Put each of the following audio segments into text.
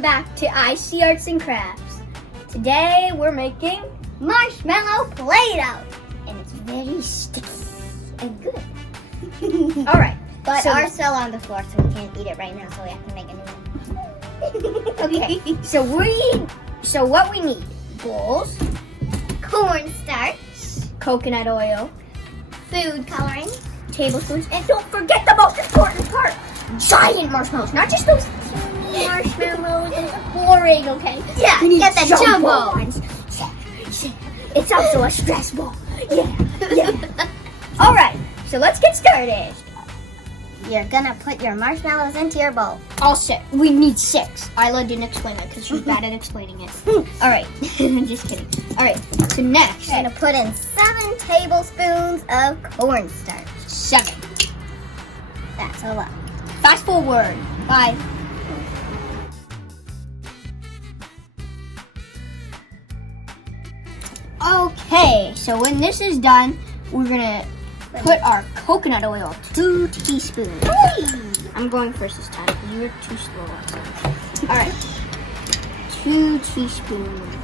welcome back to IC Arts and Crafts. Today we're making marshmallow Play-Doh, and it's very sticky and good. All right, but ours fell on the floor, so we can't eat it right now. So we have to make a new one. Okay, so what we need: bowls, cornstarch, coconut oil, food coloring, tablespoons, and don't forget the most important part: giant marshmallows, not just those teeny marshmallows. Those are boring, okay? Yeah, we need get the jumbo ones. It's also a stress ball. Yeah. All right, so let's get started. You're gonna put your marshmallows into your bowl. All set. We need 6. Isla didn't explain that because she's bad at explaining it. All right, I'm just kidding. All right, so next, You're gonna put in 7 tablespoons of cornstarch. 7. That's a lot. Fast forward. 5. Okay, so when this is done, we're gonna put our coconut oil, 2 teaspoons. I'm going first this time because you're too slow. All right, 2 teaspoons.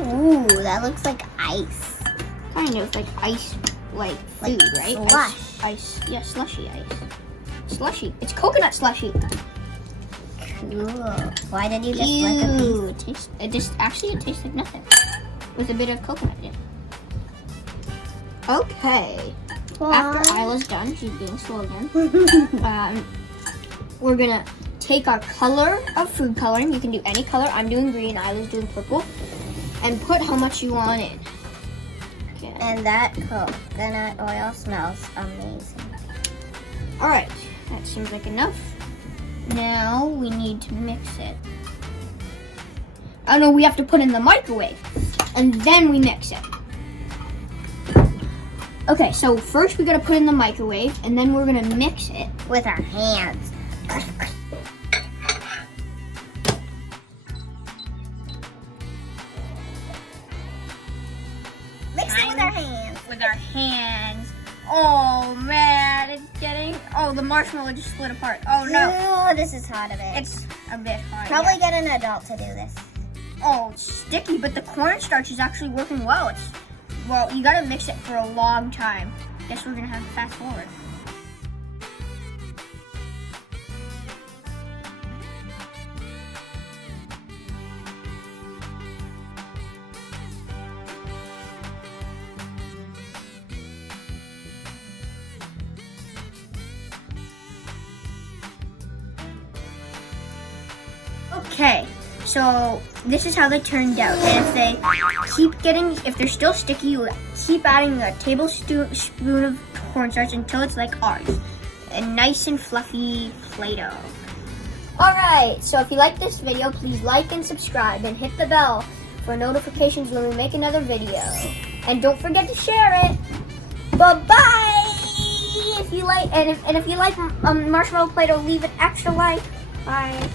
Ooh, that looks like ice. Kind of like ice, like food, right? Slush. Ice, yeah, slushy ice. Slushy. It's coconut slushy. Cool. Why did you just lick a piece? It tastes like nothing with a bit of coconut in it. Okay. After Isla's done, she's being slow again. We're gonna take our color of food coloring. You can do any color. I'm doing green. Isla's doing purple. And put how much you want in. Okay. And that coconut oil smells amazing. All right. That seems like enough. Now we need to mix it. Oh no, we have to put in the microwave, and then we mix it. Okay, so first we gotta put in the microwave, and then we're gonna mix it with our hands. Mix it with our hands. With our hands. Oh man, it's getting. Oh, the marshmallow just split apart. Oh no. Ooh, this is hot a bit. It's a bit hard. Probably get an adult to do this. Oh, it's sticky, but the cornstarch is actually working well. Well, you gotta mix it for a long time. Guess we're gonna have to fast forward. Okay, so this is how they turned out. And if they're still sticky, you keep adding a tablespoon of cornstarch until it's like ours. A nice and fluffy Play-Doh. Alright, so if you like this video, please like and subscribe and hit the bell for notifications when we make another video. And don't forget to share it. Bye-bye! If you like, and if you like marshmallow Play-Doh, leave an extra like. Bye.